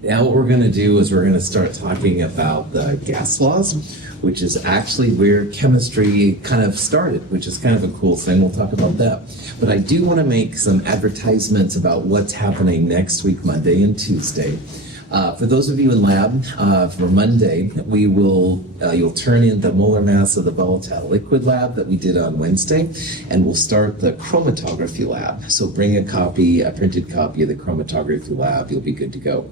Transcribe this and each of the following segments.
Now what we're going to do is we're going to start talking about the gas laws, which is actually where chemistry kind of started, which is kind of a cool thing. We'll talk about that. But I do want to make some advertisements about what's happening next week, Monday and Tuesday. For those of you in lab, for Monday, you'll turn in the molar mass of the volatile liquid lab that we did on Wednesday, and we'll start the chromatography lab. So bring a printed copy of the chromatography lab, you'll be good to go.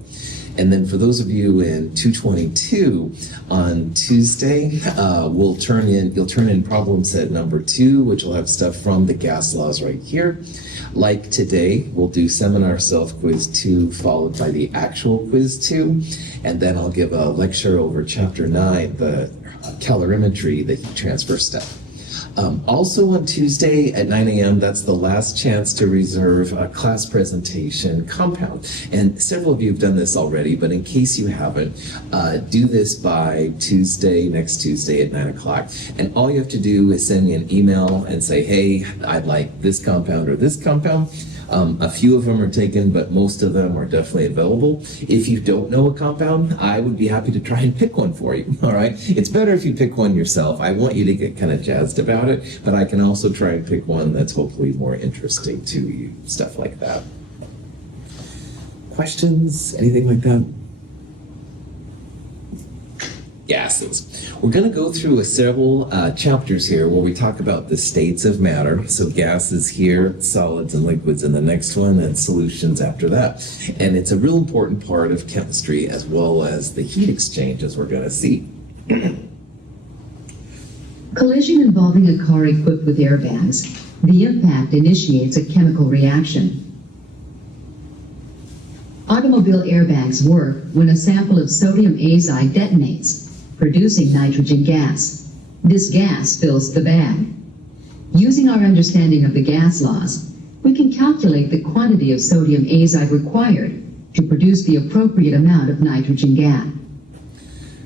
And then for those of you in 222, on Tuesday, you'll turn in problem set number 2, which will have stuff from the gas laws right here. Like today, we'll do seminar self-quiz 2 followed by the actual quiz 2. And then I'll give a lecture over chapter 9, the calorimetry, the heat transfer stuff. Also on Tuesday at 9 a.m., that's the last chance to reserve a class presentation compound. And several of you have done this already, but in case you haven't, do this by next Tuesday at 9 o'clock. And all you have to do is send me an email and say, hey, I'd like this compound or this compound. A few of them are taken, but most of them are definitely available. If you don't know a compound, I would be happy to try and pick one for you, all right? It's better if you pick one yourself. I want you to get kind of jazzed about it, but I can also try and pick one that's hopefully more interesting to you, stuff like that. Questions? Anything like that? Gases. We're going to go through several chapters here where we talk about the states of matter. So gases here, solids and liquids in the next one, and solutions after that. And it's a real important part of chemistry as well as the heat exchange, as we're going to see. Collision involving a car equipped with airbags. The impact initiates a chemical reaction. Automobile airbags work when a sample of sodium azide detonates, producing nitrogen gas. This gas fills the bag. Using our understanding of the gas laws, we can calculate the quantity of sodium azide required to produce the appropriate amount of nitrogen gas.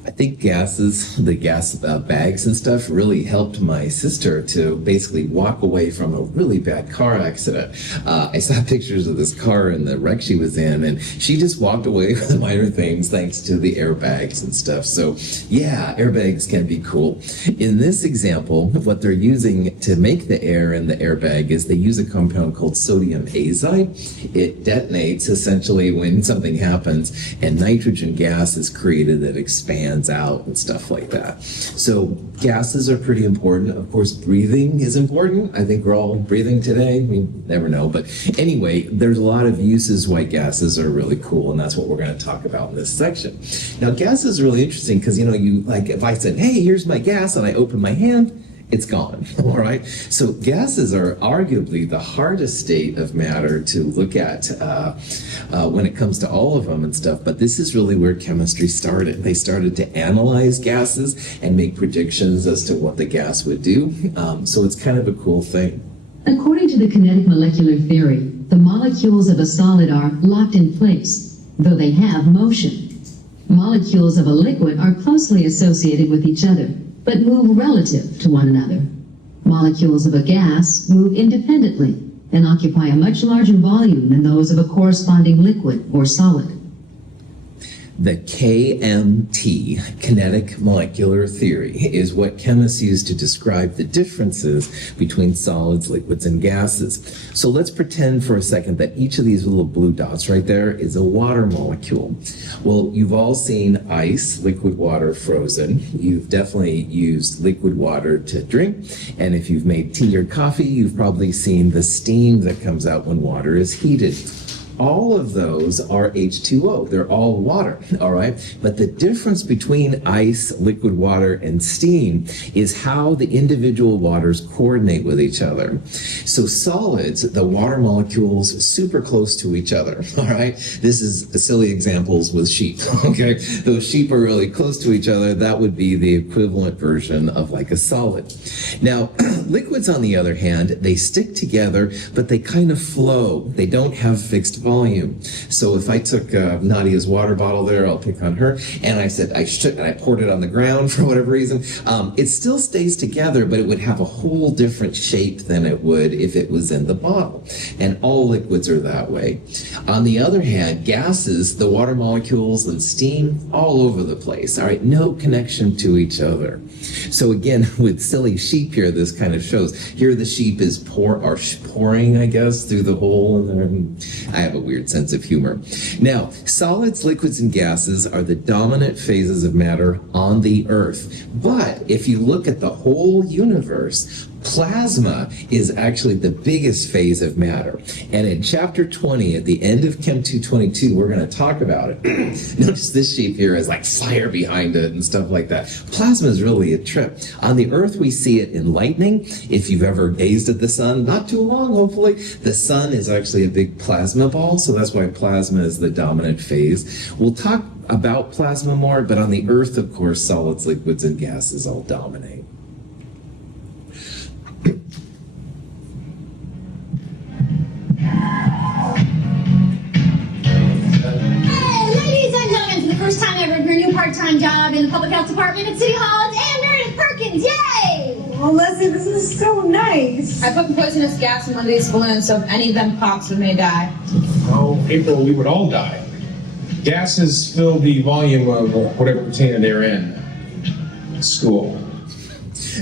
I think the gas bags and stuff really helped my sister to basically walk away from a really bad car accident. I saw pictures of this car and the wreck she was in, and she just walked away with minor things thanks to the airbags and stuff. So yeah, airbags can be cool. In this example, what they're using to make the air in the airbag is they use a compound called sodium azide. It detonates essentially when something happens, and nitrogen gas is created that expands out and stuff like that. So gases are pretty important. Of course, breathing is important. I think we're all breathing today. We never know. But anyway, there's a lot of uses why gases are really cool, and that's what we're going to talk about in this section. Now, gas is really interesting because, if I said, hey, here's my gas, and I open my hand, it's gone, all right? So gases are arguably the hardest state of matter to look at when it comes to all of them and stuff, but this is really where chemistry started. They started to analyze gases and make predictions as to what the gas would do, so it's kind of a cool thing. According to the kinetic molecular theory, the molecules of a solid are locked in place, though they have motion. Molecules of a liquid are closely associated with each other, but move relative to one another. Molecules of a gas move independently and occupy a much larger volume than those of a corresponding liquid or solid. The KMT, kinetic molecular theory, is what chemists use to describe the differences between solids, liquids, and gases. So let's pretend for a second that each of these little blue dots right there is a water molecule. Well, you've all seen ice, liquid water, frozen. You've definitely used liquid water to drink. And if you've made tea or coffee, you've probably seen the steam that comes out when water is heated. All of those are H2O. They're all water, all right? But the difference between ice, liquid water, and steam is how the individual waters coordinate with each other. So solids, the water molecules, super close to each other, all right? This is silly examples with sheep, okay? Those sheep are really close to each other. That would be the equivalent version of like a solid. Now, Liquids, on the other hand, they stick together, but they kind of flow. They don't have fixed volume. So if I took Nadia's water bottle there, I'll pick on her, and I said I should, and I poured it on the ground for whatever reason, it still stays together, but it would have a whole different shape than it would if it was in the bottle. And all liquids are that way. On the other hand, gases, the water molecules and steam, all over the place. All right, no connection to each other. So again, with silly sheep here, this kind of shows. Here the sheep is pouring, I guess, through the hole in there. I have a weird sense of humor. Now, solids, liquids, and gases are the dominant phases of matter on the Earth. But if you look at the whole universe, plasma is actually the biggest phase of matter. And in chapter 20, at the end of Chem 222, we're going to talk about it. Notice this sheep here has like fire behind it and stuff like that. Plasma is really a trip. On the Earth, we see it in lightning. If you've ever gazed at the sun, not too long, hopefully, the sun is actually a big plasma ball. So that's why plasma is the dominant phase. We'll talk about plasma more, but on the Earth, of course, solids, liquids, and gases all dominate. First time ever in her new part-time job in the public health department at City Hall. It's Ann Meredith Perkins. Yay! Well, Leslie, this is so nice. I put poisonous gas in one of these balloons, so if any of them pops, we may die. Oh, April, we would all die. Gases fill the volume of whatever container they're in. School.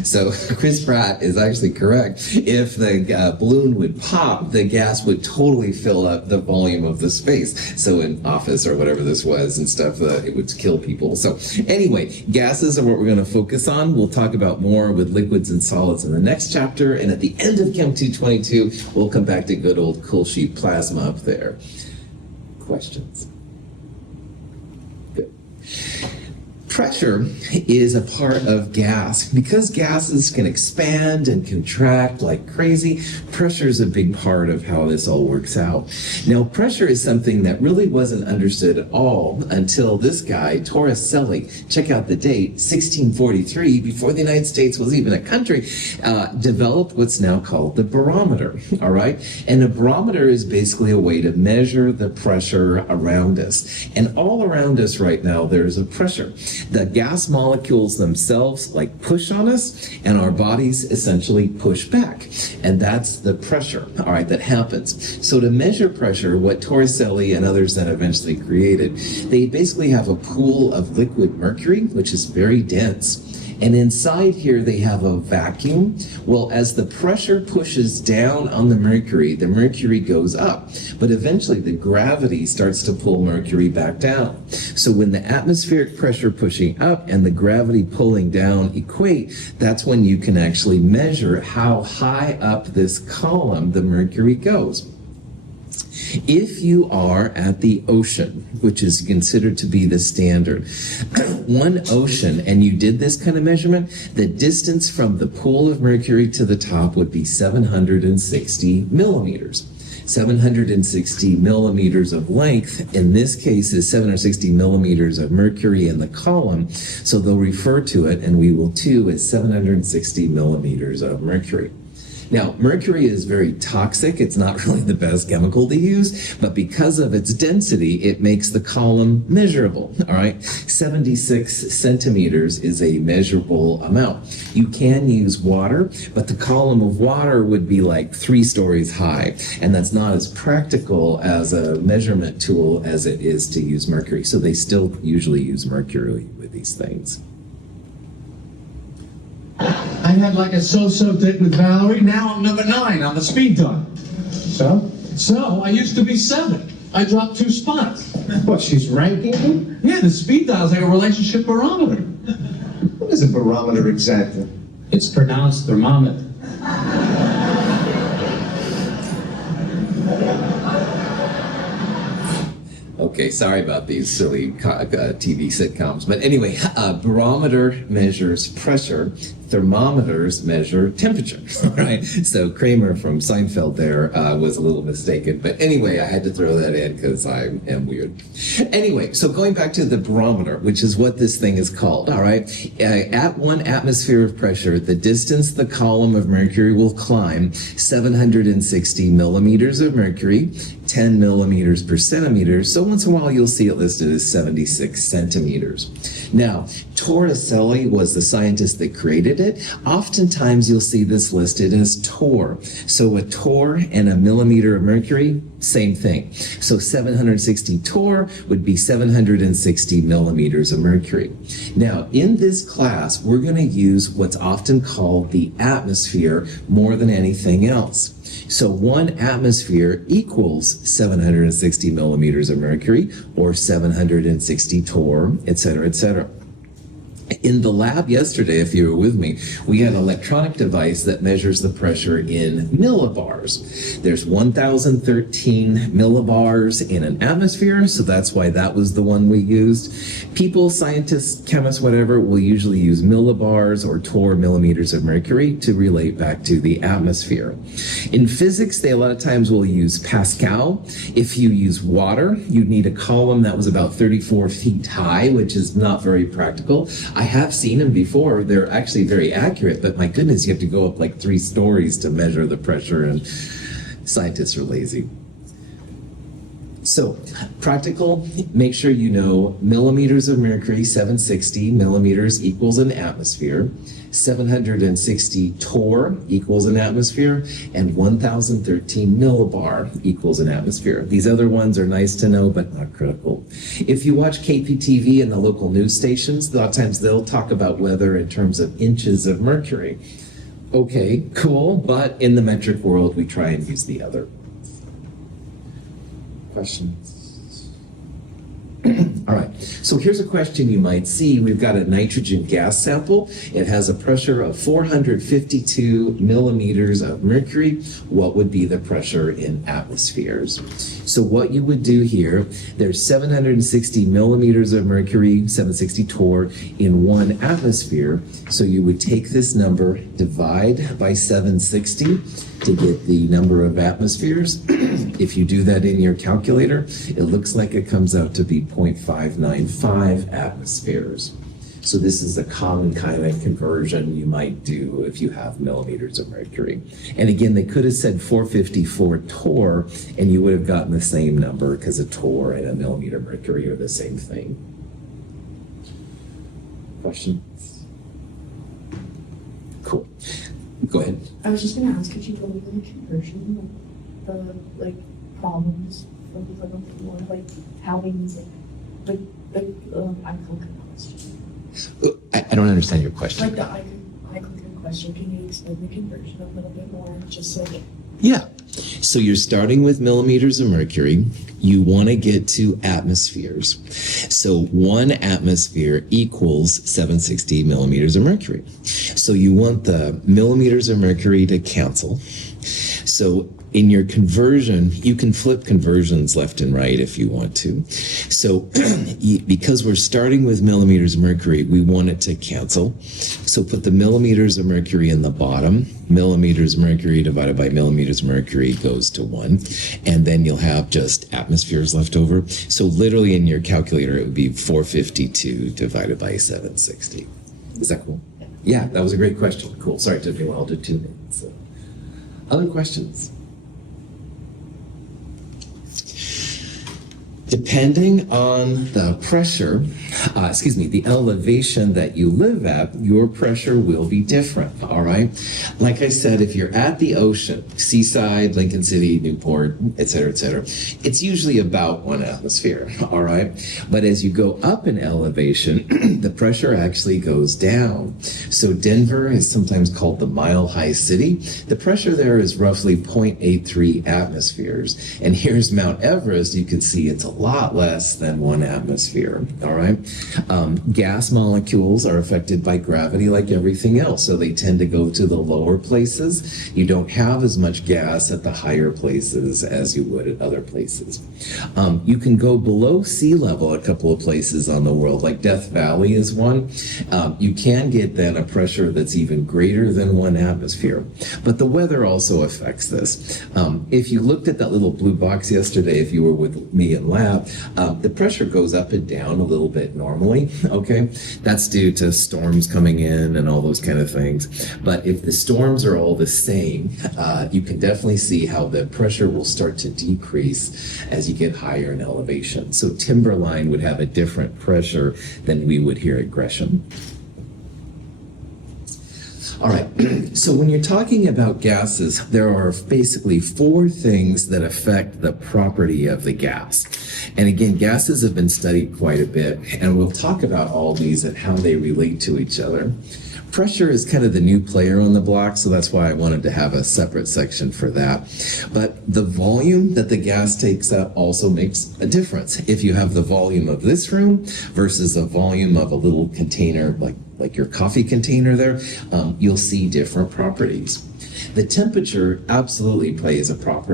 So Chris Pratt is actually correct. If the balloon would pop, the gas would totally fill up the volume of the space. So in office or whatever this was and stuff, it would kill people. So anyway, gases are what we're going to focus on. We'll talk about more with liquids and solids in the next chapter. And at the end of Chem 222, we'll come back to good old cool sheet plasma up there. Questions? Good. Pressure is a part of gas. Because gases can expand and contract like crazy, pressure is a big part of how this all works out. Now, pressure is something that really wasn't understood at all until this guy, Torricelli, check out the date, 1643, before the United States was even a country, developed what's now called the barometer, all right? And a barometer is basically a way to measure the pressure around us. And all around us right now, there's a pressure. The gas molecules themselves like push on us, and our bodies essentially push back. And that's the pressure, all right, that happens. So to measure pressure, what Torricelli and others then eventually created, they basically have a pool of liquid mercury, which is very dense. And inside here, they have a vacuum. Well, as the pressure pushes down on the mercury goes up. But eventually, the gravity starts to pull mercury back down. So when the atmospheric pressure pushing up and the gravity pulling down equate, that's when you can actually measure how high up this column the mercury goes. If you are at the ocean, which is considered to be the standard, one ocean, and you did this kind of measurement, the distance from the pool of mercury to the top would be 760 millimeters. 760 millimeters of length, in this case, is 760 millimeters of mercury in the column, so they'll refer to it, and we will too, as 760 millimeters of mercury. Now, mercury is very toxic. It's not really the best chemical to use, but because of its density, it makes the column measurable, all right? 76 centimeters is a measurable amount. You can use water, but the column of water would be like 3 stories high, and that's not as practical as a measurement tool as it is to use mercury. So they still usually use mercury with these things. I had like a so-so date with Valerie. Now I'm number 9 on the speed dial. So? So I used to be 7. I dropped 2 spots. What, she's ranking you? Yeah, the speed dial's like a relationship barometer. What is a barometer exactly? It's pronounced thermometer. Okay, sorry about these silly TV sitcoms. But anyway, barometer measures pressure, thermometers measure temperature. All right. So Kramer from Seinfeld there was a little mistaken. But anyway, I had to throw that in because I am weird. Anyway, so going back to the barometer, which is what this thing is called. All right. At 1 atmosphere of pressure, the distance the column of mercury will climb 760 millimeters of mercury, 10 millimeters per centimeter. So once in a while, you'll see it listed as 76 centimeters. Now, Torricelli was the scientist that created it. Oftentimes, you'll see this listed as torr. So a torr and a millimeter of mercury, same thing. So 760 torr would be 760 millimeters of mercury. Now, in this class, we're going to use what's often called the atmosphere more than anything else. So 1 atmosphere equals 760 millimeters of mercury, or 760 torr, etc., etc. In the lab yesterday, if you were with me, we had an electronic device that measures the pressure in millibars. There's 1,013 millibars in an atmosphere, so that's why that was the one we used. People, scientists, chemists, whatever, will usually use millibars or torr, millimeters of mercury, to relate back to the atmosphere. In physics, they a lot of times will use Pascal. If you use water, you'd need a column that was about 34 feet high, which is not very practical. I have seen them before. They're actually very accurate, but my goodness, you have to go up like 3 stories to measure the pressure, and scientists are lazy. So, practical, make sure you know millimeters of mercury, 760 millimeters equals an atmosphere. 760 torr equals an atmosphere, and 1,013 millibar equals an atmosphere. These other ones are nice to know, but not critical. If you watch KPTV and the local news stations, a lot of times they'll talk about weather in terms of inches of mercury. Okay, cool, but in the metric world, we try and use the other. Questions? All right, so here's a question you might see. We've got a nitrogen gas sample. It has a pressure of 452 millimeters of mercury. What would be the pressure in atmospheres? So what you would do here, there's 760 millimeters of mercury, 760 torr, in 1 atmosphere. So you would take this number, divide by 760 to get the number of atmospheres. If you do that in your calculator, it looks like it comes out to be 0.595 atmospheres. So this is a common kind of conversion you might do if you have millimeters of mercury. And again, they could have said 454 torr, and you would have gotten the same number, because a torr and a millimeter of mercury are the same thing. Questions? Cool. Go ahead. I was just gonna ask if you believe in the conversion, the problems for the little bit more, like how we use it, Eichel question. I don't understand your question. Like the Eichel question, can you explain the conversion a little bit more, just so that? Yeah. So you're starting with millimeters of mercury. You want to get to atmospheres. So 1 atmosphere equals 760 millimeters of mercury. So you want the millimeters of mercury to cancel. So in your conversion, you can flip conversions left and right if you want to. So because we're starting with millimeters of mercury, we want it to cancel. So put the millimeters of mercury in the bottom. Millimeters of mercury divided by millimeters of mercury goes to 1. And then you'll have just atmospheres left over. So literally in your calculator, it would be 452 divided by 760. Is that cool? Yeah, that was a great question. Cool. Sorry, it took me a while to tune in. So, other questions? Depending on the pressure, the elevation that you live at, your pressure will be different, all right? Like I said, if you're at the ocean, Seaside, Lincoln City, Newport, et cetera, it's usually about 1 atmosphere, all right? But as you go up in elevation, the pressure actually goes down. So Denver is sometimes called the Mile High City. The pressure there is roughly 0.83 atmospheres. And here's Mount Everest. You can see it's a lot less than 1 atmosphere, all right? Gas molecules are affected by gravity like everything else, so they tend to go to the lower places. You don't have as much gas at the higher places as you would at other places. You can go below sea level a couple of places on the world, like Death Valley is one. You can get then a pressure that's even greater than 1 atmosphere. But the weather also affects this. If you looked at that little blue box yesterday, if you were with me in lab, the pressure goes up and down a little bit normally, okay? That's due to storms coming in and all those kind of things. But if the storms are all the same, you can definitely see how the pressure will start to decrease as you get higher in elevation. So Timberline would have a different pressure than we would here at Gresham. All right, so when you're talking about gases, there are basically 4 things that affect the property of the gas. And again, gases have been studied quite a bit, and we'll talk about all these and how they relate to each other. Pressure is kind of the new player on the block, so that's why I wanted to have a separate section for that. But the volume that the gas takes up also makes a difference. If you have the volume of this room versus a volume of a little container like your coffee container there, you'll see different properties. The temperature absolutely plays a part.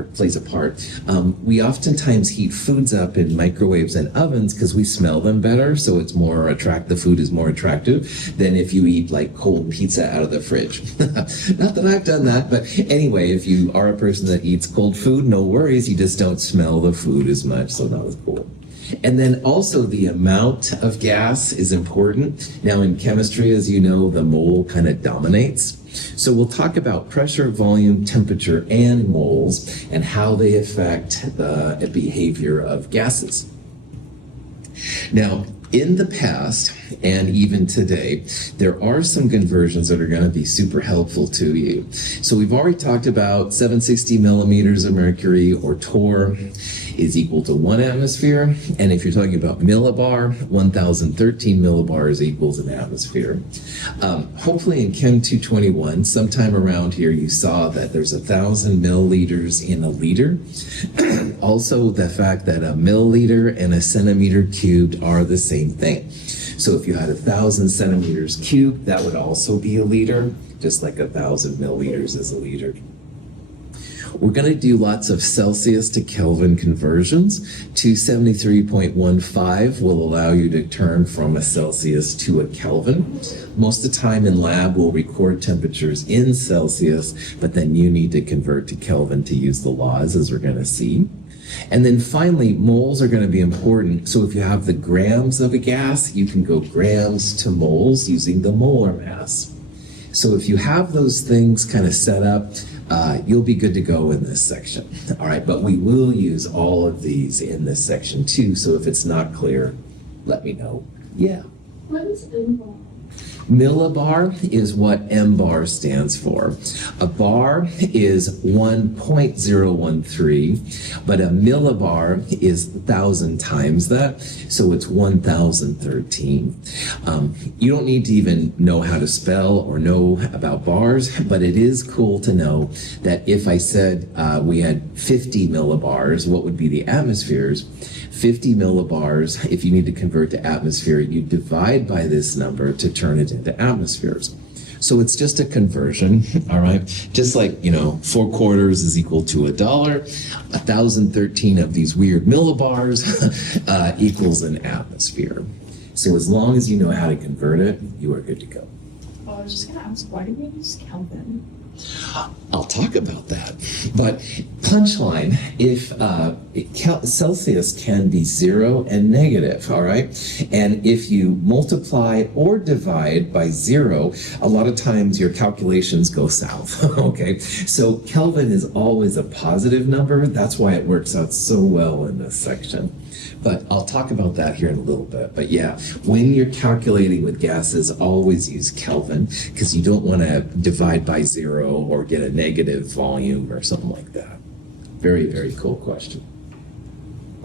We oftentimes heat foods up in microwaves and ovens because we smell them better, so it's more the food is more attractive than if you eat like cold pizza out of the fridge. Not that I've done that, but anyway, if you are a person that eats cold food, no worries, you just don't smell the food as much, so that was cool. And then also the amount of gas is important. Now in chemistry, as you know, the mole kind of dominates. So we'll talk about pressure, volume, temperature, and moles and how they affect the behavior of gases. Now, in the past, and even today, there are some conversions that are going to be super helpful to you. So we've already talked about 760 millimeters of mercury, or torr, is equal to 1 atmosphere. And if you're talking about millibar, 1013 millibars equals an atmosphere. Hopefully in Chem 221, sometime around here, you saw that there's 1,000 milliliters in a liter. Also, the fact that a milliliter and a centimeter cubed are the same thing. So if you had 1,000 centimeters cubed, that would also be a liter, just like 1,000 milliliters is a liter. We're going to do lots of Celsius to Kelvin conversions. 273.15 will allow you to turn from a Celsius to a Kelvin. Most of the time in lab, we'll record temperatures in Celsius, but then you need to convert to Kelvin to use the laws, as we're going to see. And then finally, moles are going to be important. So if you have the grams of a gas, you can go grams to moles using the molar mass. So if you have those things kind of set up, you'll be good to go in this section. All right, but we will use all of these in this section too. So if it's not clear, let me know. Yeah. What is MBAR? Millibar is what MBAR stands for. A bar is 1.013, but a millibar is 1,000 times that, so it's 1,013. You don't need to even know how to spell or know about bars, but it is cool to know that if I said we had 50 millibars, what would be the atmospheres? 50 millibars, if you need to convert to atmosphere, you divide by this number to turn it into atmospheres. So it's just a conversion, all right? Just like, 4 quarters is equal to $1, 1,013 of these weird millibars equals an atmosphere. So as long as you know how to convert it, you are good to go. I was just going to ask, why do we use Kelvin? I'll talk about that. But punchline, if Celsius can be 0 and negative, all right? And if you multiply or divide by 0, a lot of times your calculations go south, okay? So Kelvin is always a positive number. That's why it works out so well in this section. But I'll talk about that here in a little bit. But yeah, when you're calculating with gases, always use Kelvin, because you don't want to divide by 0 or get a negative volume or something like that. Very, very cool question.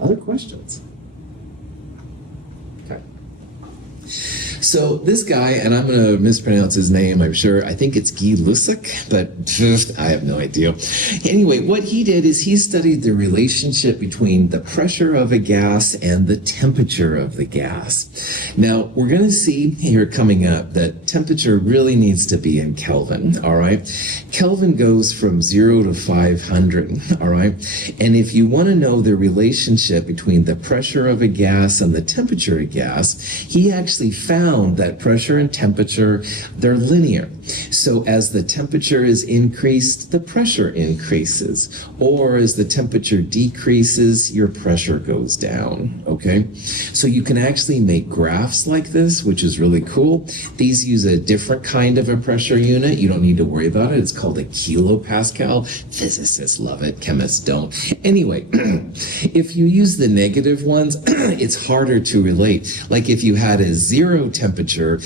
Other questions? Okay. So this guy, and I'm going to mispronounce his name, I'm sure. I think it's Guy Lussac, but I have no idea. Anyway, what he did is he studied the relationship between the pressure of a gas and the temperature of the gas. Now, we're going to see here coming up that temperature really needs to be in Kelvin, all right? Kelvin goes from 0 to 500, all right? And if you want to know the relationship between the pressure of a gas and the temperature of gas, he actually found that pressure and temperature, they're linear. So as the temperature is increased, the pressure increases. Or as the temperature decreases, your pressure goes down, okay? So you can actually make graphs like this, which is really cool. These use a different kind of a pressure unit. You don't need to worry about it. It's called a kilopascal. Physicists love it. Chemists don't. Anyway, if you use the negative ones, it's harder to relate. Like if you had a 0 temperature,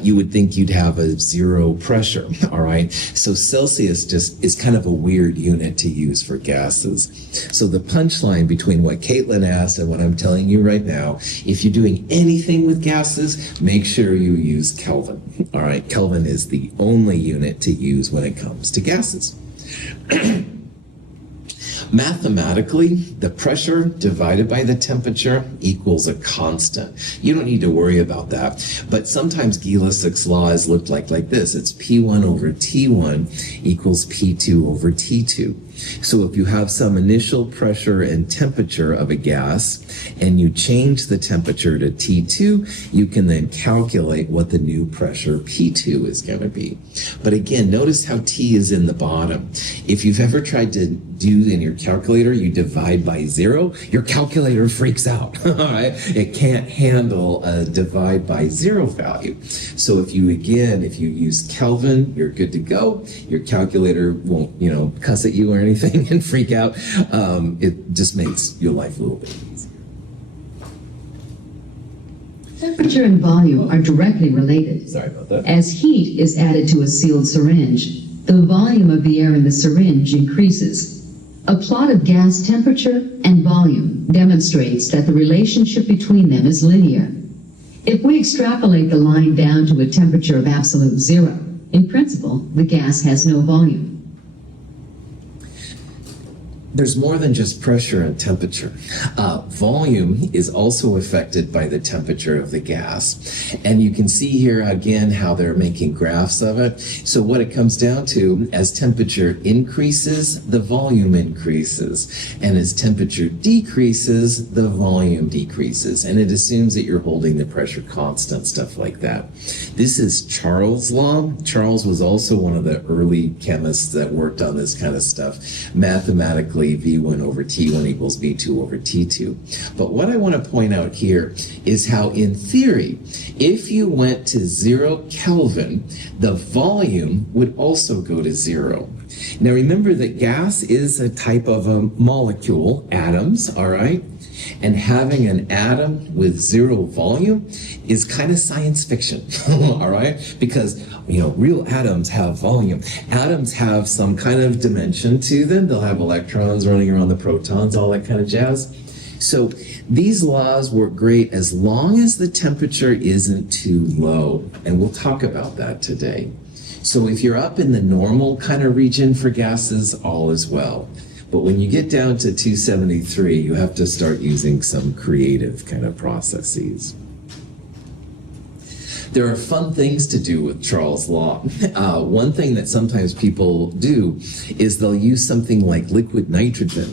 you would think you'd have a 0 pressure, all right? So Celsius just is kind of a weird unit to use for gases. So the punchline between what Caitlin asked and what I'm telling you right now, if you're doing anything with gases, make sure you use Kelvin, all right? Kelvin is the only unit to use when it comes to gases. Mathematically, the pressure divided by the temperature equals a constant. You don't need to worry about that. But sometimes Gay-Lussac's law is looked like this. It's P1 over T1 equals P2 over T2. So if you have some initial pressure and temperature of a gas and you change the temperature to T2, you can then calculate what the new pressure P2 is going to be. But again, notice how T is in the bottom. If you've ever tried to do in your calculator, you divide by 0, your calculator freaks out, all right? It can't handle a divide by 0 value. So if you use Kelvin, you're good to go. Your calculator won't, cuss at you or anything and freak out. It just makes your life a little bit easier. Temperature and volume are directly related. Sorry about that. As heat is added to a sealed syringe, the volume of the air in the syringe increases. A plot of gas temperature and volume demonstrates that the relationship between them is linear. If we extrapolate the line down to a temperature of absolute 0, in principle, the gas has no volume. There's more than just pressure and temperature. Volume is also affected by the temperature of the gas. And you can see here again how they're making graphs of it. So what it comes down to, as temperature increases, the volume increases. And as temperature decreases, the volume decreases. And it assumes that you're holding the pressure constant, stuff like that. This is Charles' law. Charles was also one of the early chemists that worked on this kind of stuff. Mathematically, V1 over T1 equals V2 over T2. But what I want to point out here is how, in theory, if you went to 0 Kelvin, the volume would also go to 0. Now remember that gas is a type of a molecule, atoms, all right? And having an atom with 0 volume is kind of science fiction, all right? Because, real atoms have volume. Atoms have some kind of dimension to them. They'll have electrons running around the protons, all that kind of jazz. So these laws work great as long as the temperature isn't too low. And we'll talk about that today. So if you're up in the normal kind of region for gases, all is well. But when you get down to 273, you have to start using some creative kind of processes. There are fun things to do with Charles' law. One thing that sometimes people do is they'll use something like liquid nitrogen,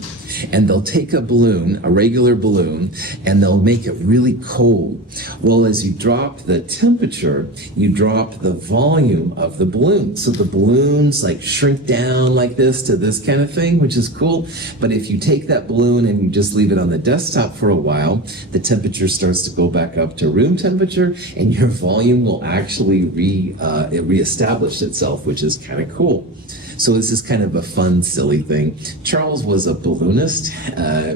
and they'll take a balloon, a regular balloon, and they'll make it really cold. Well, as you drop the temperature, you drop the volume of the balloon. So the balloons shrink down like this to this kind of thing, which is cool. But if you take that balloon and you just leave it on the desktop for a while, the temperature starts to go back up to room temperature, and your volume will actually reestablish itself, which is kind of cool. So this is kind of a fun, silly thing. Charles was a balloonist.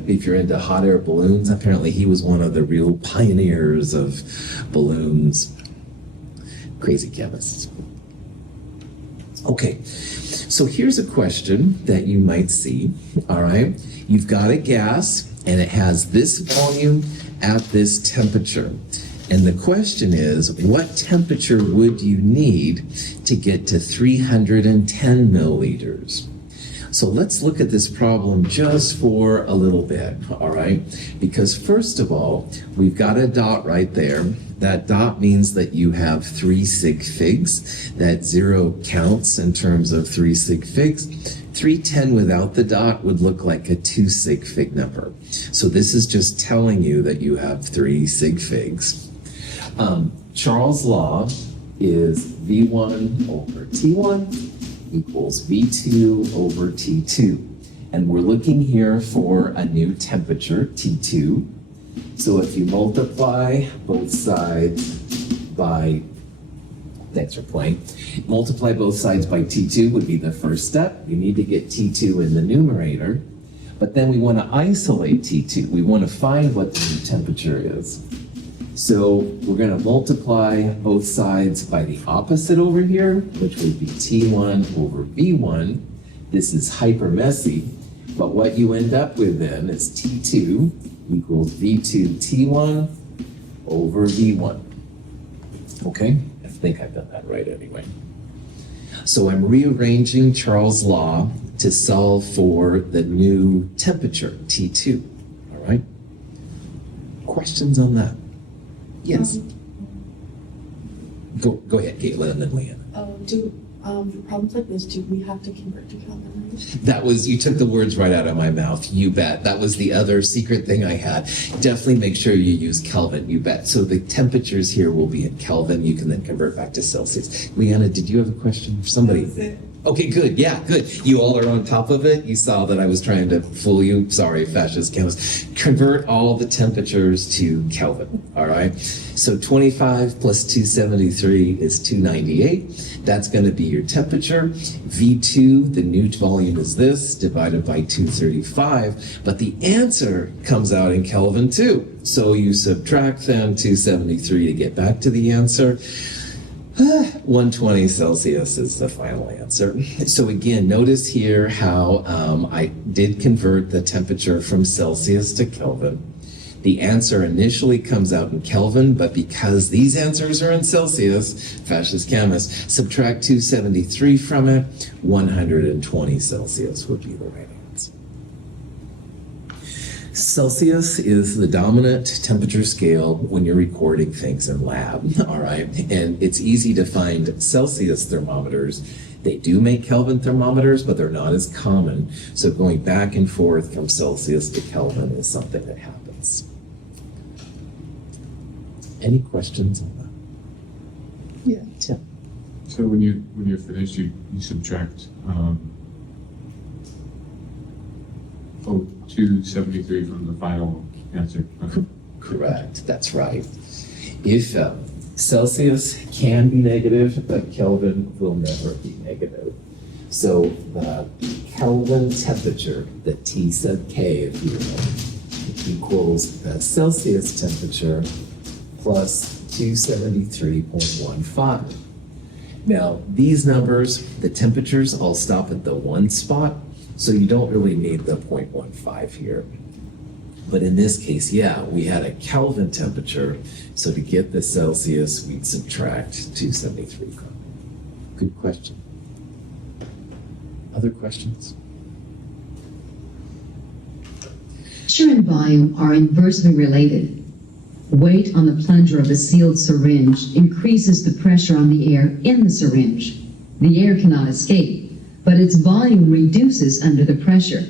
If you're into hot air balloons, apparently he was one of the real pioneers of balloons. Crazy chemists. Okay, so here's a question that you might see, all right? You've got a gas, and it has this volume at this temperature. And the question is, what temperature would you need to get to 310 milliliters? So let's look at this problem just for a little bit, all right? Because first of all, we've got a dot right there. That dot means that you have 3 sig figs. That 0 counts in terms of 3 sig figs. 310 without the dot would look like a 2 sig fig number. So this is just telling you that you have 3 sig figs. Charles' law is V1 over T1 equals V2 over T2. And we're looking here for a new temperature, T2. So if you multiply both sides by, thanks for playing, multiply both sides by T2 would be the first step. You need to get T2 in the numerator, but then we want to isolate T2. We want to find what the new temperature is. So we're going to multiply both sides by the opposite over here, which would be T1 over V1. This is hyper messy, but what you end up with then is T2 equals V2 T1 over V1. Okay? I think I've done that right anyway. So I'm rearranging Charles' law to solve for the new temperature, T2. All right? Questions on that? Yes. Go ahead, Caitlin, and then Leanne. For problems like this, do we have to convert to Kelvin? That was, you took the words right out of my mouth. You bet. That was the other secret thing I had. Definitely make sure you use Kelvin. You bet. So the temperatures here will be in Kelvin. You can then convert back to Celsius. Leanna, did you have a question for somebody? Okay, good. Yeah, good. You all are on top of it. You saw that I was trying to fool you. Sorry, fascist chemist. Convert all the temperatures to Kelvin. All right. So 25 plus 273 is 298. That's going to be your temperature. V2, the new volume is this, divided by 235. But the answer comes out in Kelvin too. So you subtract then 273 to get back to the answer. 120 Celsius is the final answer. So again, notice here how I did convert the temperature from Celsius to Kelvin. The answer initially comes out in Kelvin, but because these answers are in Celsius, fascist chemist, subtract 273 from it, 120 Celsius would be the right answer. Celsius is the dominant temperature scale when you're recording things in lab, all right? And it's easy to find Celsius thermometers. They do make Kelvin thermometers, but they're not as common. So going back and forth from Celsius to Kelvin is something that happens. Any questions on that? Yeah. Tim? So when you're finished, you subtract 273 from the final answer. Okay. Correct. That's right. If Celsius can be negative, but Kelvin will never be negative. So the Kelvin temperature, the T sub K, if you will, equals the Celsius temperature plus 273.15. Now, these numbers, the temperatures all stop at the 1 spot, so you don't really need the 0.15 here. But in this case, yeah, we had a Kelvin temperature, so to get the Celsius, we'd subtract 273 from it. Good question. Other questions? Pressure and volume are inversely related. Weight on the plunger of a sealed syringe increases the pressure on the air in the syringe. The air cannot escape, but its volume reduces under the pressure.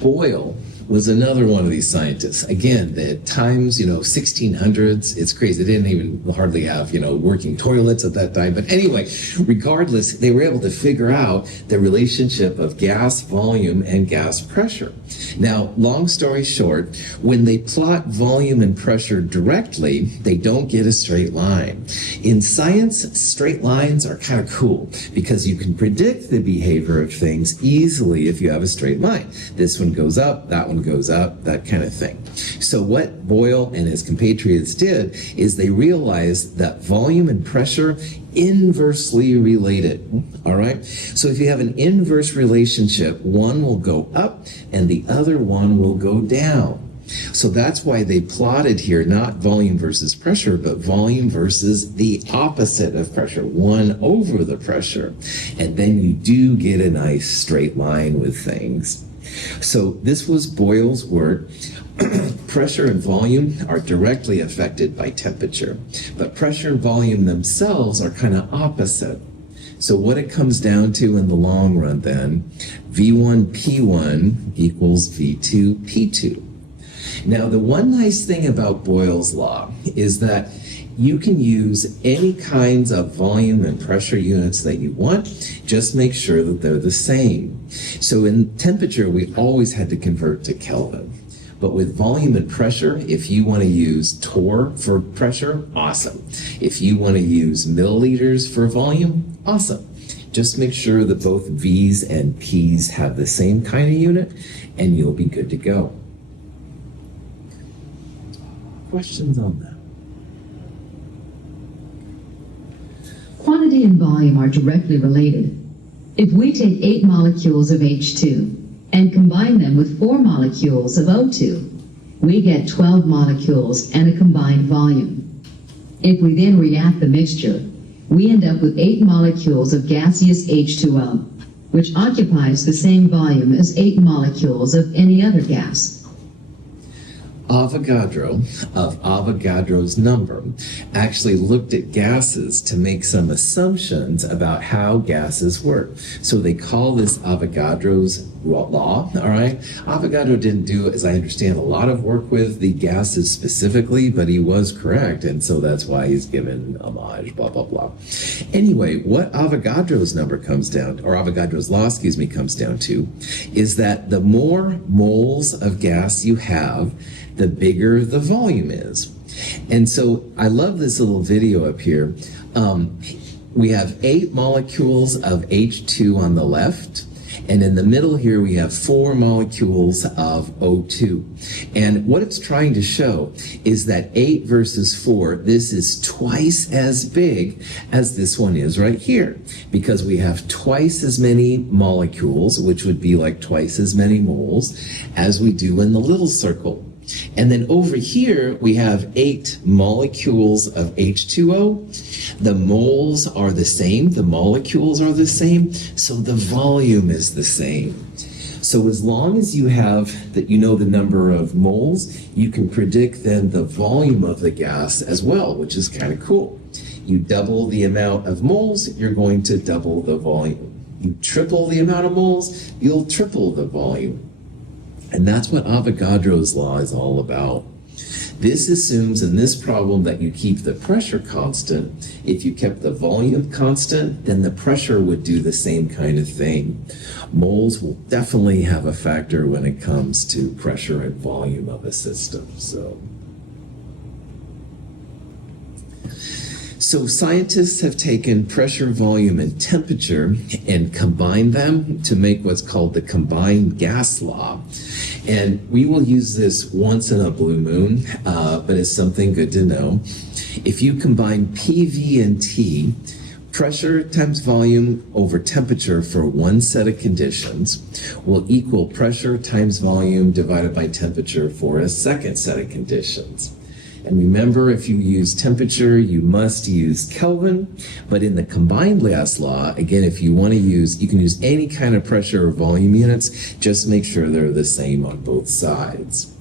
Boyle was another one of these scientists. Again, at times, 1600s, it's crazy. They didn't even hardly have, working toilets at that time. But anyway, regardless, they were able to figure out the relationship of gas volume and gas pressure. Now, long story short, when they plot volume and pressure directly, they don't get a straight line. In science, straight lines are kind of cool because you can predict the behavior of things easily if you have a straight line. This one goes up, that one goes up, that kind of thing. So what Boyle and his compatriots did is they realized that volume and pressure inversely related, all right? So if you have an inverse relationship, one will go up and the other one will go down. So that's why they plotted here not volume versus pressure, but volume versus the opposite of pressure, 1 over the pressure. And then you do get a nice straight line with things. So this was Boyle's work. Pressure and volume are directly affected by temperature, but pressure and volume themselves are kind of opposite. So what it comes down to in the long run then, V1 P1 equals V2 P2. Now the one nice thing about Boyle's law is that you can use any kinds of volume and pressure units that you want, just make sure that they're the same. So in temperature, we always had to convert to Kelvin. But with volume and pressure, if you want to use torr for pressure, awesome. If you want to use milliliters for volume, awesome. Just make sure that both V's and P's have the same kind of unit, and you'll be good to go. Questions on that? Quantity and volume are directly related. If we take 8 molecules of H2 and combine them with 4 molecules of O2, we get 12 molecules and a combined volume. If we then react the mixture, we end up with 8 molecules of gaseous H2O, which occupies the same volume as 8 molecules of any other gas. Avogadro, of Avogadro's number, actually looked at gases to make some assumptions about how gases work. So they call this Avogadro's law, all right? Avogadro didn't do, as I understand, a lot of work with the gases specifically, but he was correct, and so that's why he's given homage, blah, blah, blah. Anyway, what Avogadro's number comes down, or Avogadro's law, comes down to, is that the more moles of gas you have, the bigger the volume is. And so I love this little video up here. We have 8 molecules of H2 on the left, and in the middle here we have 4 molecules of O2. And what it's trying to show is that 8 versus 4, this is twice as big as this one is right here, because we have twice as many molecules, which would be like twice as many moles, as we do in the little circle. And then over here, we have 8 molecules of H2O. The moles are the same, the molecules are the same, so the volume is the same. So as long as you have that, you know the number of moles, you can predict then the volume of the gas as well, which is kind of cool. You double the amount of moles, you're going to double the volume. You triple the amount of moles, you'll triple the volume. And that's what Avogadro's law is all about. This assumes in this problem that you keep the pressure constant. If you kept the volume constant, then the pressure would do the same kind of thing. Moles will definitely have a factor when it comes to pressure and volume of a system. So scientists have taken pressure, volume, and temperature and combined them to make what's called the combined gas law. And we will use this once in a blue moon, but it's something good to know. If you combine PV and T, pressure times volume over temperature for one set of conditions will equal pressure times volume divided by temperature for a second set of conditions. And remember, if you use temperature, you must use Kelvin. But in the combined gas law, again, if you want to use, you can use any kind of pressure or volume units. Just make sure they're the same on both sides.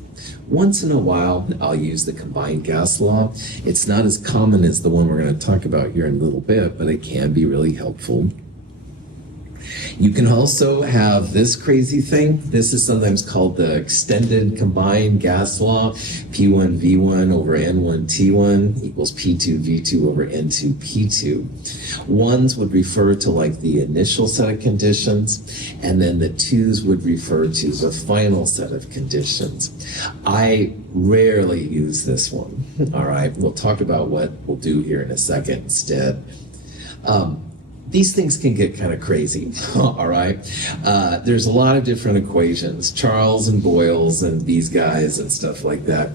Once in a while, I'll use the combined gas law. It's not as common as the one we're going to talk about here in a little bit, but it can be really helpful. You can also have this crazy thing. This is sometimes called the extended combined gas law. P1 V1 over N1 T1 equals P2 V2 over N2 P2. Ones would refer to like the initial set of conditions, and then the twos would refer to the final set of conditions. I rarely use this one. All right, we'll talk about what we'll do here in a second instead. these things can get kind of crazy, all right? There's a lot of different equations, Charles and Boyle's and these guys and stuff like that.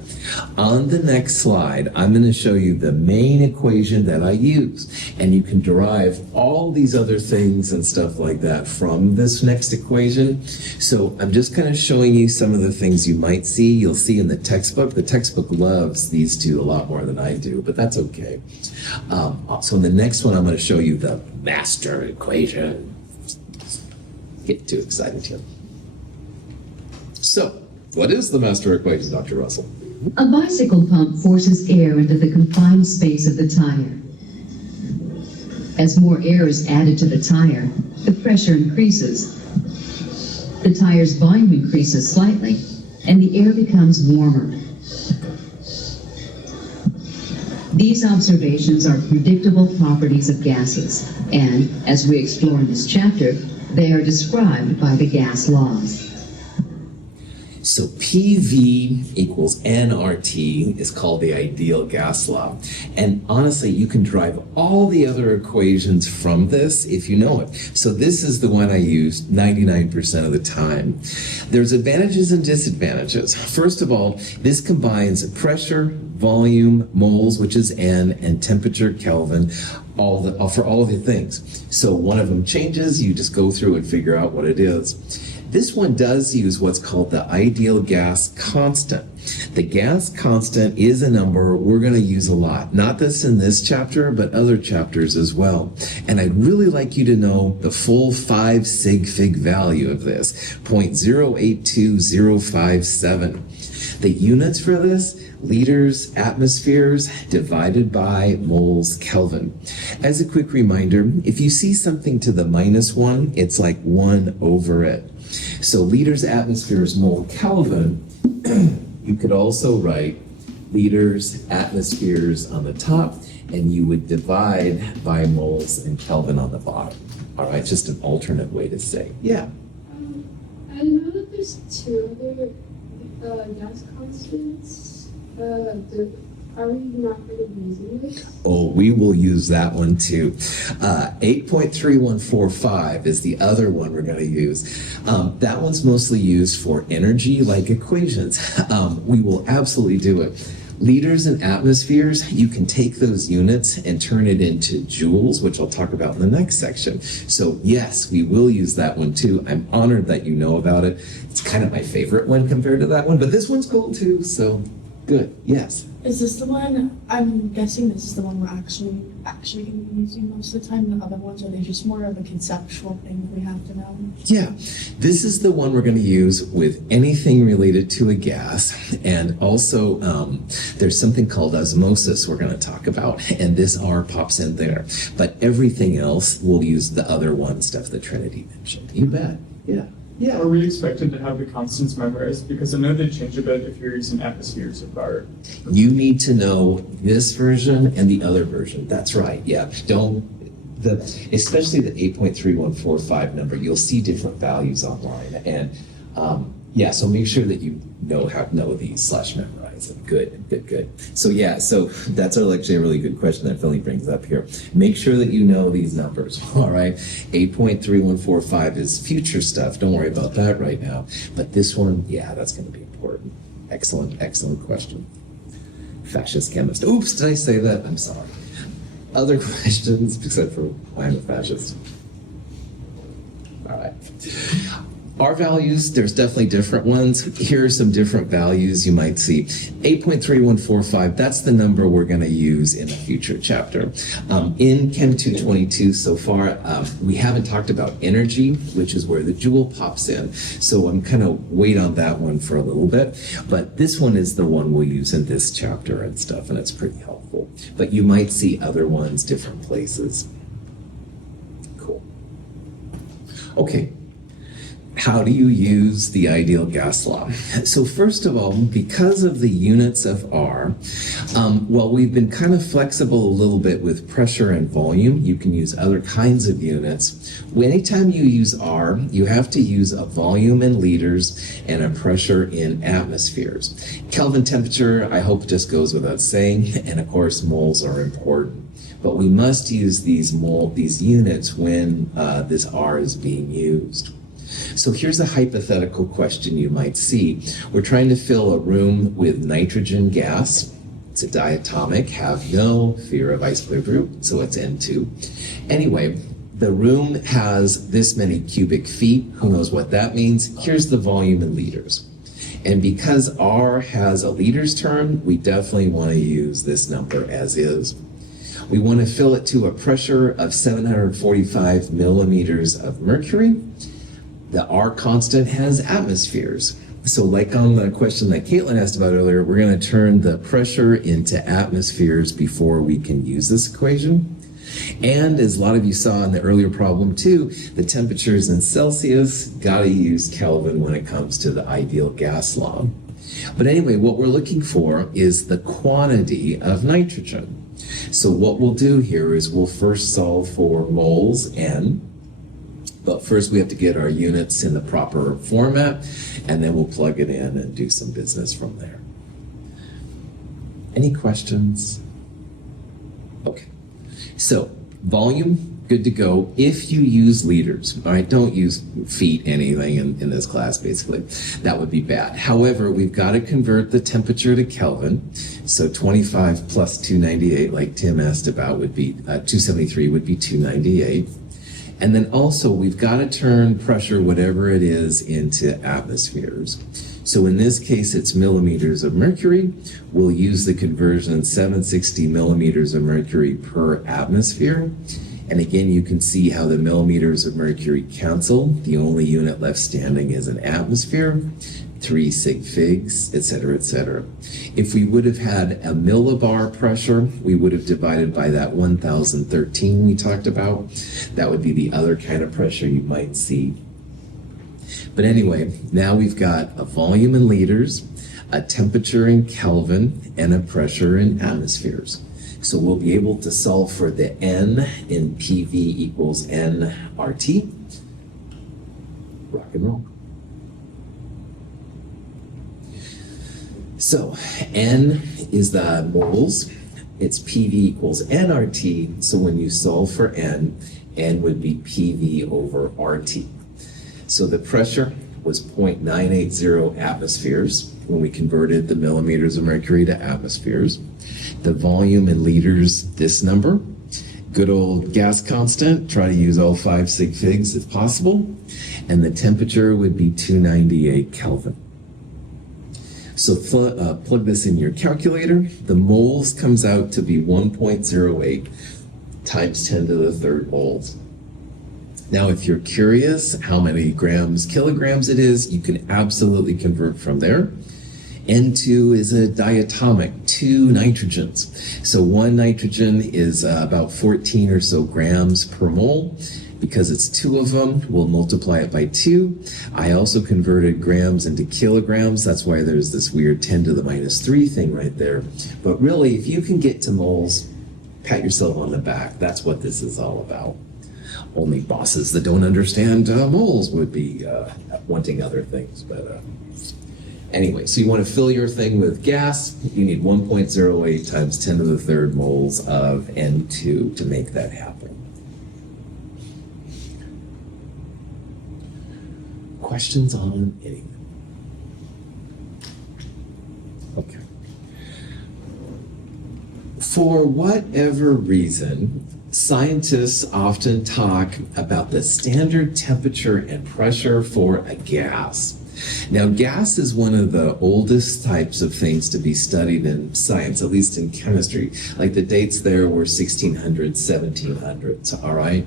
On the next slide, I'm going to show you the main equation that I use, and you can derive all these other things and stuff like that from this next equation. So I'm just kind of showing you some of the things you might see. You'll see in the textbook. The textbook loves these two a lot more than I do, but that's okay. So in the next one, I'm going to show you the master equation. Get too excited here. So, what is the master equation, Dr. Russell? A bicycle pump forces air into the confined space of the tire. As more air is added to the tire, the pressure increases. The tire's volume increases slightly, and the air becomes warmer. These observations are predictable properties of gases, and, as we explore in this chapter, they are described by the gas laws. So PV equals nRT is called the ideal gas law. And honestly, you can derive all the other equations from this if you know it. So this is the one I use 99% of the time. There's advantages and disadvantages. First of all, this combines pressure, volume, moles, which is N, and temperature, Kelvin, for all of the things. So one of them changes, you just go through and figure out what it is. This one does use what's called the ideal gas constant. The gas constant is a number we're going to use a lot. Not this in this chapter, but other chapters as well. And I'd really like you to know the full 5 sig fig value of this, 0.082057. The units for this, liters, atmospheres, divided by moles, Kelvin. As a quick reminder, if you see something to the -1, it's like 1 over it. So liters, atmospheres, mole, Kelvin, you could also write liters, atmospheres on the top, and you would divide by moles and Kelvin on the bottom. All right, just an alternate way to say. Yeah. I know that there's two other gas constants. Are we not going to be using this? Oh, we will use that one too. 8.3145 is the other one we're going to use. That one's mostly used for energy-like equations. We will absolutely do it. Liters and atmospheres, you can take those units and turn it into joules, which I'll talk about in the next section. So yes, we will use that one too. I'm honored that you know about it. It's kind of my favorite one compared to that one, but this one's cool too, so good. Yes. Is this the one? I'm guessing this is the one we're actually going to be using most of the time. The other ones, are they just more of a conceptual thing that we have to know? Yeah, this is the one we're going to use with anything related to a gas. And also, there's something called osmosis we're going to talk about, and this R pops in there. But everything else, we'll use the other one stuff that Trinity mentioned. You bet. Yeah. Yeah. Are we expected to have the constants memorized? Because I know they change a bit if you're using atmospheres of bar. You need to know this version and the other version. That's right. Yeah. Especially the 8.3145 number, you'll see different values online. And yeah, so make sure that you know how to know these / memorize them. Good. So yeah, so that's actually a really good question that Philly brings up here. Make sure that you know these numbers, all right? 8.3145 is future stuff. Don't worry about that right now. But this one, yeah, that's going to be important. Excellent question. Fascist chemist. Oops, did I say that? I'm sorry. Other questions, except for why I'm a fascist? All right. R values, there's definitely different ones. Here are some different values you might see. 8.3145, that's the number we're going to use in a future chapter. In Chem 222 so far, we haven't talked about energy, which is where the joule pops in. So I'm kind of wait on that one for a little bit. But this one is the one we'll use in this chapter and stuff, and it's pretty helpful. But you might see other ones different places. Cool. Okay. how do you use the ideal gas law? So first of all, because of the units of R, well, we've been kind of flexible a little bit with pressure and volume. You can use other kinds of units. Anytime you use R, you have to use a volume in liters and a pressure in atmospheres. Kelvin temperature, I hope, just goes without saying, and of course, moles are important. But we must use these units when this R is being used. So here's a hypothetical question you might see. We're trying to fill a room with nitrogen gas. It's a diatomic, have no fear of equilibrium, so it's N2. Anyway, the room has this many cubic feet. Who knows what that means? Here's the volume in liters. And because R has a liters term, we definitely want to use this number as is. We want to fill it to a pressure of 745 millimeters of mercury. The R constant has atmospheres. So like on the question that Caitlin asked about earlier, we're going to turn the pressure into atmospheres before we can use this equation. And as a lot of you saw in the earlier problem too, the temperatures in Celsius, got to use Kelvin when it comes to the ideal gas law. But anyway, what we're looking for is the quantity of nitrogen. So what we'll do here is we'll first solve for moles N. But first we have to get our units in the proper format, and then we'll plug it in and do some business from there. Any questions? Okay. So volume, good to go. If you use liters, all right, don't use feet, anything in this class, basically. That would be bad. However, we've got to convert the temperature to Kelvin. So 25 plus 298, like Tim asked about, would be 273 would be 298. And then also we've got to turn pressure, whatever it is, into atmospheres. So in this case, it's millimeters of mercury. We'll use the conversion 760 millimeters of mercury per atmosphere. And again, you can see how the millimeters of mercury cancel. The only unit left standing is an atmosphere, 3 sig figs, etc., etc. If we would have had a millibar pressure, we would have divided by that 1013 we talked about. That would be the other kind of pressure you might see. But anyway, now we've got a volume in liters, a temperature in Kelvin, and a pressure in atmospheres. So we'll be able to solve for the N in PV equals nRT. Rock and roll. So N is the moles. It's PV equals nRT. So when you solve for N, N would be PV over RT. So the pressure was 0.980 atmospheres when we converted the millimeters of mercury to atmospheres. The volume in liters, this number. Good old gas constant, try to use all 5 sig figs if possible. And the temperature would be 298 Kelvin. So plug this in your calculator. The moles comes out to be 1.08 times 10 to the third moles. Now, if you're curious how many grams, kilograms it is, you can absolutely convert from there. N2 is a diatomic, 2 nitrogens. So 1 nitrogen is about 14 or so grams per mole. Because it's 2 of them, we'll multiply it by 2. I also converted grams into kilograms. That's why there's this weird 10 to the minus 3 thing right there. But really, if you can get to moles, pat yourself on the back. That's what this is all about. Only bosses that don't understand moles would be wanting other things. But anyway, so you want to fill your thing with gas. You need 1.08 times 10 to the third moles of N2 to make that happen. Questions on anything? Okay. For whatever reason, scientists often talk about the standard temperature and pressure for a gas. Now, gas is one of the oldest types of things to be studied in science, at least in chemistry. Like the dates there were 1600s, 1700s, all right?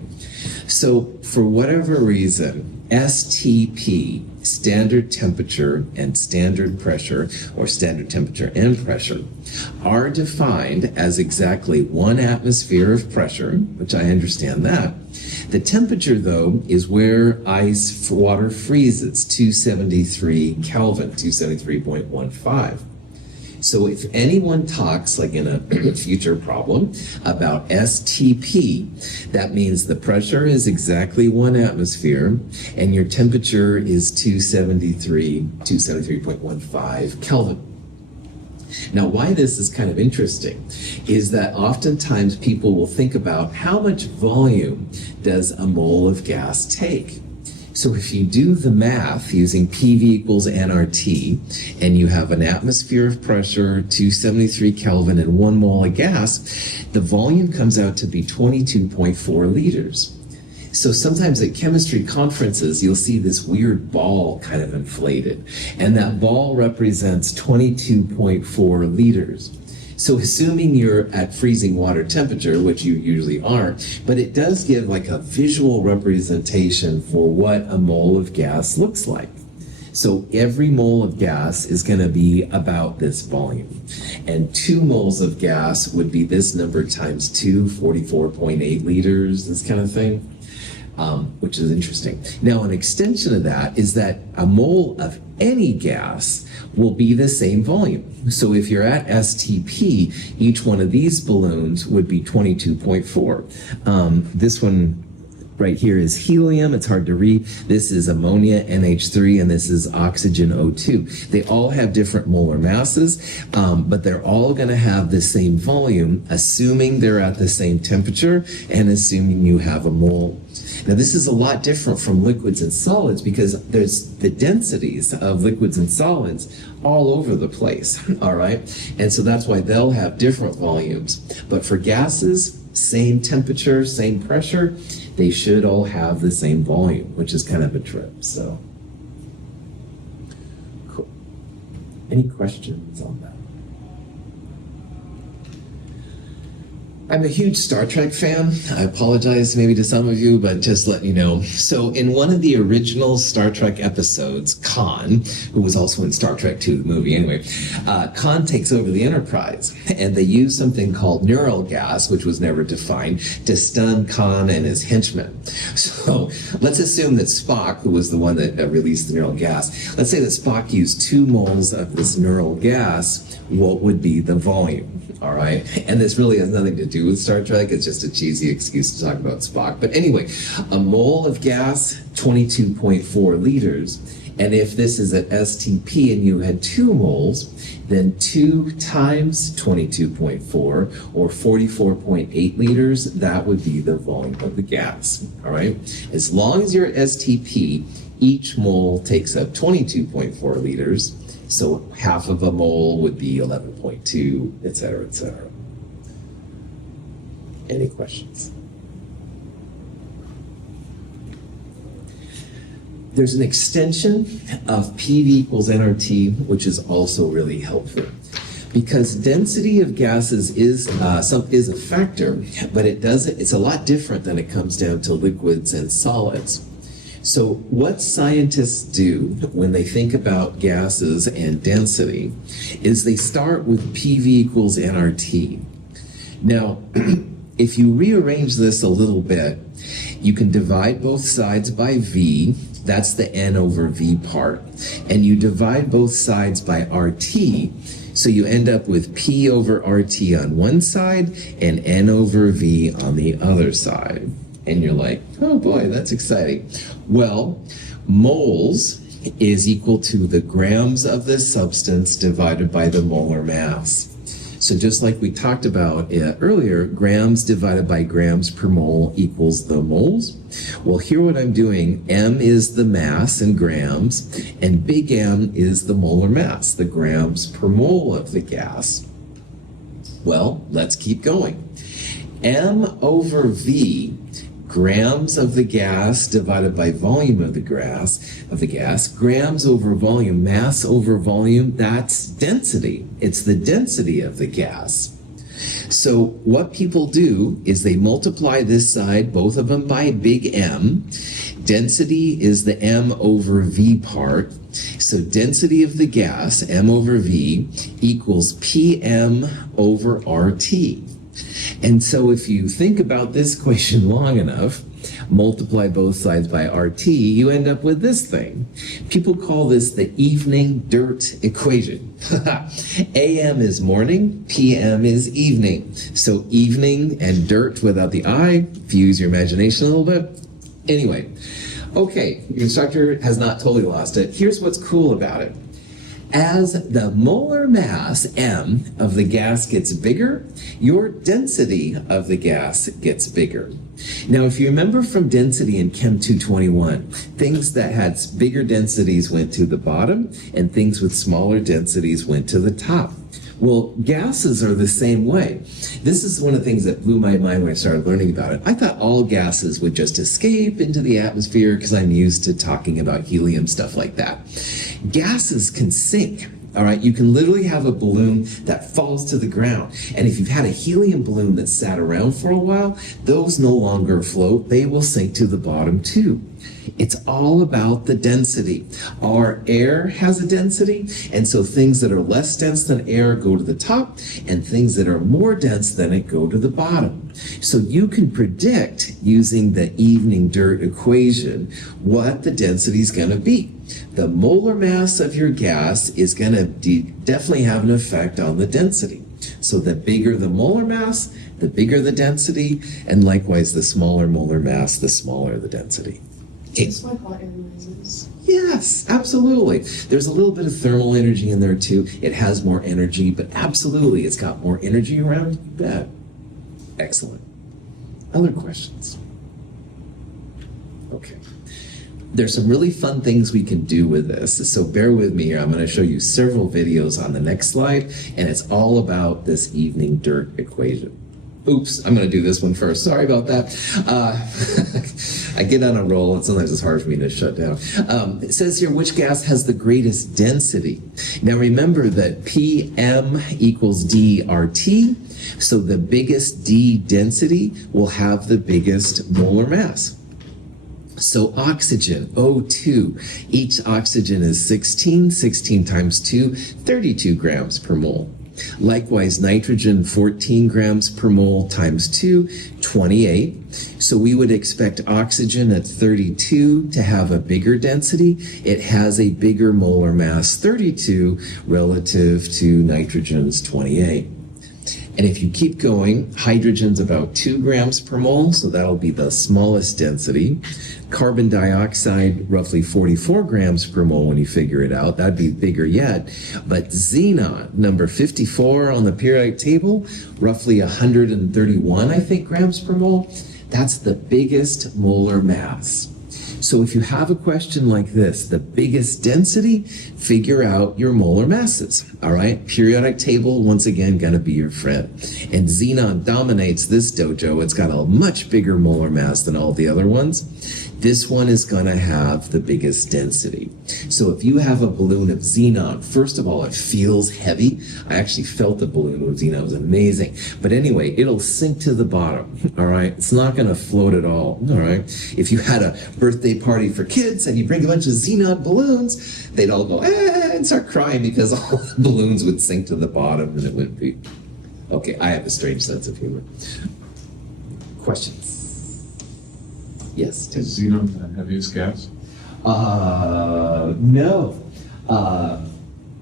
So for whatever reason, STP standard temperature and standard pressure, or standard temperature and pressure, are defined as exactly 1 atmosphere of pressure, which I understand that. The temperature, though, is where ice water freezes, 273 Kelvin, 273.15. So if anyone talks, like in a future problem, about STP, that means the pressure is exactly 1 atmosphere and your temperature is 273.15 Kelvin. Now, why this is kind of interesting is that oftentimes people will think about how much volume does a mole of gas take. So if you do the math using PV equals nRT, and you have an atmosphere of pressure, 273 Kelvin, and 1 mole of gas, the volume comes out to be 22.4 liters. So sometimes at chemistry conferences, you'll see this weird ball kind of inflated, and that ball represents 22.4 liters. So assuming you're at freezing water temperature, which you usually aren't, but it does give like a visual representation for what a mole of gas looks like. So every mole of gas is going to be about this volume. And 2 moles of gas would be this number times 2, 44.8 liters, this kind of thing. Which is interesting. Now, an extension of that is that a mole of any gas will be the same volume. So if you're at STP, each one of these balloons would be 22.4. This one right here is helium. It's hard to read. This is ammonia, NH3, and this is oxygen, O2. They all have different molar masses, but they're all going to have the same volume, assuming they're at the same temperature and assuming you have a mole. Now, this is a lot different from liquids and solids because there's the densities of liquids and solids all over the place, all right? And so that's why they'll have different volumes. But for gases, same temperature, same pressure, they should all have the same volume, which is kind of a trip, so. Cool. Any questions on that? I'm a huge Star Trek fan. I apologize maybe to some of you, but just let you know. So in one of the original Star Trek episodes, Khan, who was also in Star Trek II, the movie anyway, Khan takes over the Enterprise, and they use something called neural gas, which was never defined, to stun Khan and his henchmen. So let's assume that Spock, who was the one that released the neural gas, let's say that Spock used 2 moles of this neural gas. What would be the volume? All right. And this really has nothing to do with Star Trek. It's just a cheesy excuse to talk about Spock. But anyway, a mole of gas, 22.4 liters. And if this is at STP and you had 2 moles, then 2 times 22.4 or 44.8 liters, that would be the volume of the gas. All right. As long as you're at STP, each mole takes up 22.4 liters. So half of a mole would be 11.2, et cetera, et cetera. Any questions? There's an extension of PV equals nRT, which is also really helpful. Because density of gases is a factor, but it's a lot different than it comes down to liquids and solids. So what scientists do when they think about gases and density is they start with PV equals nRT. Now, if you rearrange this a little bit, you can divide both sides by V. That's the N over V part. And you divide both sides by RT. So you end up with P over RT on one side and N over V on the other side. And you're like, oh boy, that's exciting. Well, moles is equal to the grams of this substance divided by the molar mass. So just like we talked about earlier, grams divided by grams per mole equals the moles. Well, here what I'm doing, M is the mass in grams, and big M is the molar mass, the grams per mole of the gas. Well, let's keep going. M over V, grams of the gas divided by volume of the gas, grams over volume, mass over volume, that's density. It's the density of the gas. So what people do is they multiply this side, both of them by big M. Density is the M over V part. So density of the gas, M over V, equals PM over RT. And so if you think about this equation long enough, multiply both sides by RT, you end up with this thing. People call this the evening dirt equation. AM is morning, PM is evening. So evening and dirt without the I, if you use your imagination a little bit. Anyway, okay, your instructor has not totally lost it. Here's what's cool about it. As the molar mass, M, of the gas gets bigger, your density of the gas gets bigger. Now, if you remember from density in Chem 221, things that had bigger densities went to the bottom, and things with smaller densities went to the top. Well, gases are the same way. This is one of the things that blew my mind when I started learning about it. I thought all gases would just escape into the atmosphere because I'm used to talking about helium, stuff like that. Gases can sink. All right, you can literally have a balloon that falls to the ground. And if you've had a helium balloon that sat around for a while, those no longer float. They will sink to the bottom too. It's all about the density. Our air has a density, and so things that are less dense than air go to the top, and things that are more dense than it go to the bottom. So you can predict using the evening dirt equation what the density is going to be. The molar mass of your gas is going to definitely have an effect on the density. So the bigger the molar mass, the bigger the density, and likewise the smaller molar mass, the smaller the density. That's why hot air rises. Yes, absolutely. There's a little bit of thermal energy in there too. It has more energy, but absolutely it's got more energy around. You bet. Excellent. Other questions? Okay. There's some really fun things we can do with this, so bear with me here. I'm going to show you several videos on the next slide, and it's all about this evening dirt equation. Oops, I'm going to do this one first. Sorry about that. I get on a roll, and sometimes it's hard for me to shut down. It says here, which gas has the greatest density? Now remember that PM equals dRT, so the biggest D density will have the biggest molar mass. So oxygen, O2, each oxygen is 16 times 2, 32 grams per mole. Likewise, nitrogen, 14 grams per mole times 2, 28. So we would expect oxygen at 32 to have a bigger density. It has a bigger molar mass, 32, relative to nitrogen's 28. And if you keep going, hydrogen's about 2 grams per mole, so that'll be the smallest density. Carbon dioxide, roughly 44 grams per mole when you figure it out. That'd be bigger yet. But xenon, number 54 on the periodic table, roughly 131, I think, grams per mole. That's the biggest molar mass. So if you have a question like this, the biggest density, figure out your molar masses, all right? Periodic table, once again, gonna be your friend. And xenon dominates this dojo. It's got a much bigger molar mass than all the other ones. This one is gonna have the biggest density. So if you have a balloon of xenon, first of all, it feels heavy. I actually felt the balloon with xenon, it was amazing. But anyway, it'll sink to the bottom, all right? It's not gonna float at all right? If you had a birthday party for kids and you bring a bunch of xenon balloons, they'd all go, and start crying because all the balloons would sink to the bottom and it wouldn't be. Okay, I have a strange sense of humor. Questions? Yes, Tim. Is xenon the heaviest gas? No.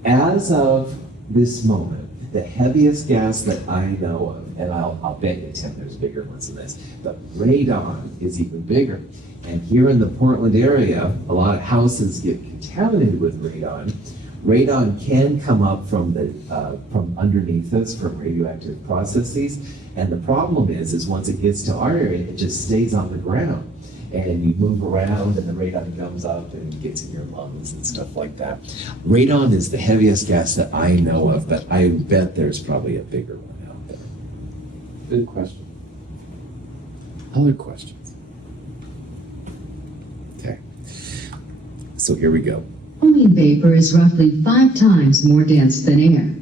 As of this moment, the heaviest gas that I know of, and I'll bet you, Tim, there's bigger ones than this, but radon is even bigger. And here in the Portland area, a lot of houses get contaminated with radon. Radon can come up from underneath us from radioactive processes. And the problem is once it gets to our area, it just stays on the ground. And you move around and the radon comes up and gets in your lungs and stuff like that. Radon is the heaviest gas that I know of, but I bet there's probably a bigger one out there. Good question. Other questions? Okay. So here we go. Chlorine vapor is roughly 5 times more dense than air.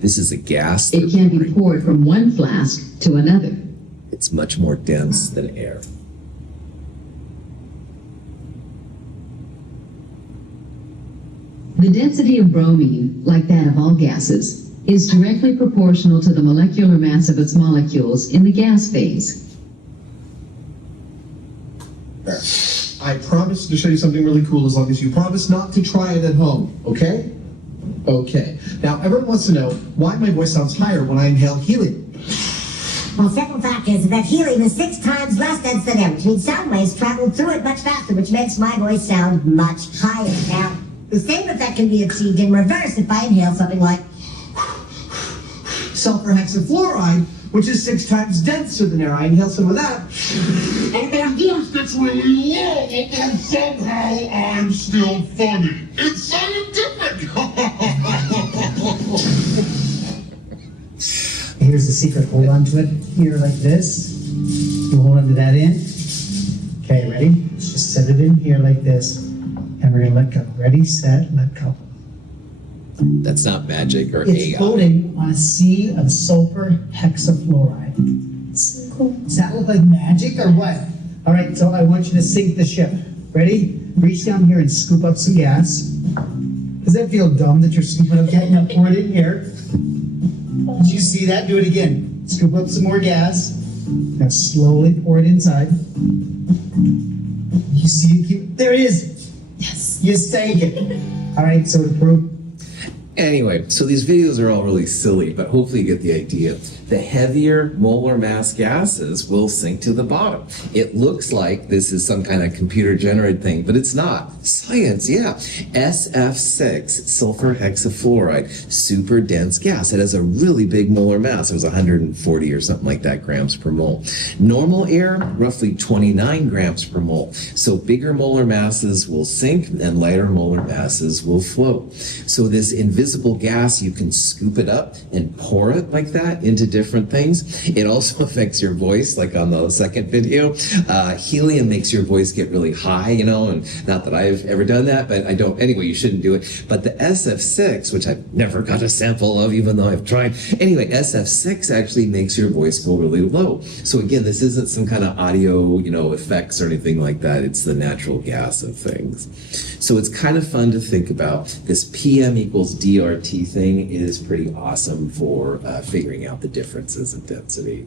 This is a gas. It can be poured from one flask to another. It's much more dense than air. The density of bromine, like that of all gases, is directly proportional to the molecular mass of its molecules in the gas phase. I promise to show you something really cool as long as you promise not to try it at home, okay? Okay. Now, everyone wants to know why my voice sounds higher when I inhale helium. Well, several factors that helium is 6 times less dense than air, which means sound waves travel through it much faster, which makes my voice sound much higher. Now, the same effect can be achieved in reverse if I inhale something like Sulfur hexafluoride, which is 6 times denser than air. I inhale some of that. And my voice gets really low, and somehow I'm still funny. It's scientific! Here's the secret. Hold on to it here like this. You hold on to that end. Okay, ready? Let's just set it in here like this. And we're gonna let go. Ready, set, let go. That's not magic or It's AI. floating on a sea of sulfur hexafluoride. So cool. Does that look like magic or what? All right, so I want you to sink the ship. Ready? Reach down here and scoop up some gas. Does that feel dumb that you're scooping up gas? Now pour it in here. Did you see that? Do it again. Scoop up some more gas. Now slowly pour it inside. You see it? There it is. Yes. You sank it. All right, so to prove. Anyway, so these videos are all really silly, but hopefully you get the idea. The heavier molar mass gases will sink to the bottom. It looks like this is some kind of computer generated thing, but it's not. Science, yeah. SF6, sulfur hexafluoride, super dense gas. It has a really big molar mass. It was 140 or something like that grams per mole. Normal air, roughly 29 grams per mole. So bigger molar masses will sink and lighter molar masses will float. So this invisible gas, you can scoop it up and pour it like that into different things. It also affects your voice, like on the second video. Helium makes your voice get really high, you know, and not that I've ever done that, but I don't. Anyway, you shouldn't do it. But the SF6, which I've never got a sample of, even though I've tried. Anyway, SF6 actually makes your voice go really low. So again, this isn't some kind of audio, you know, effects or anything like that. It's the natural gas of things. So it's kind of fun to think about. This PM equals DRT thing is pretty awesome for figuring out the differences in density.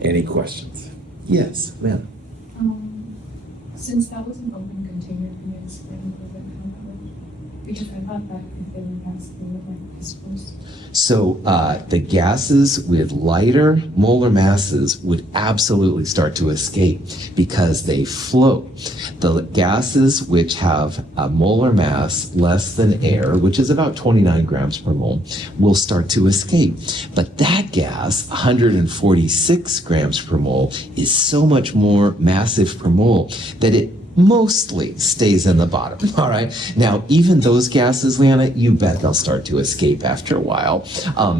Any questions? Yes, ma'am. Since that was an open container, can you explain a little bit how that worked? Because I thought that container gas would like dispersed. So the gases with lighter molar masses would absolutely start to escape because they float. The gases which have a molar mass less than air, which is about 29 grams per mole, will start to escape. But that gas, 146 grams per mole, is so much more massive per mole that it mostly stays in the bottom. All right. Now, even those gases, Leanna, you bet they'll start to escape after a while.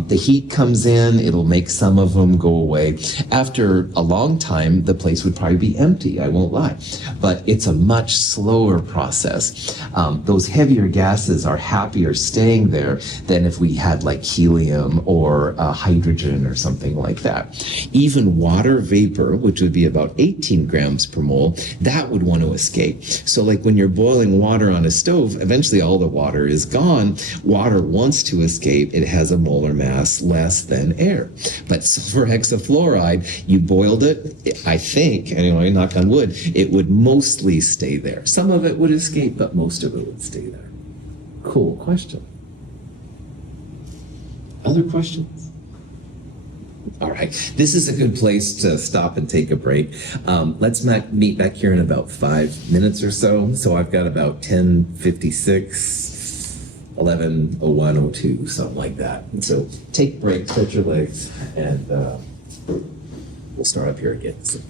The heat comes in, it'll make some of them go away. After a long time, the place would probably be empty, I won't lie. But it's a much slower process. Those heavier gases are happier staying there than if we had like helium or hydrogen or something like that. Even water vapor, which would be about 18 grams per mole, that would want to escape. So like when you're boiling water on a stove, eventually all the water is gone. Water wants to escape. It has a molar mass less than air. But sulfur hexafluoride, you boiled it, I think, anyway, knock on wood, it would mostly stay there. Some of it would escape, but most of it would stay there. Cool question. Other questions? All right, this is a good place to stop and take a break. Let's meet back here in about 5 minutes or so. So I've got about 10:56, 11:01, 02, something like that. And so take a break, stretch your legs, and we'll start up here again. So.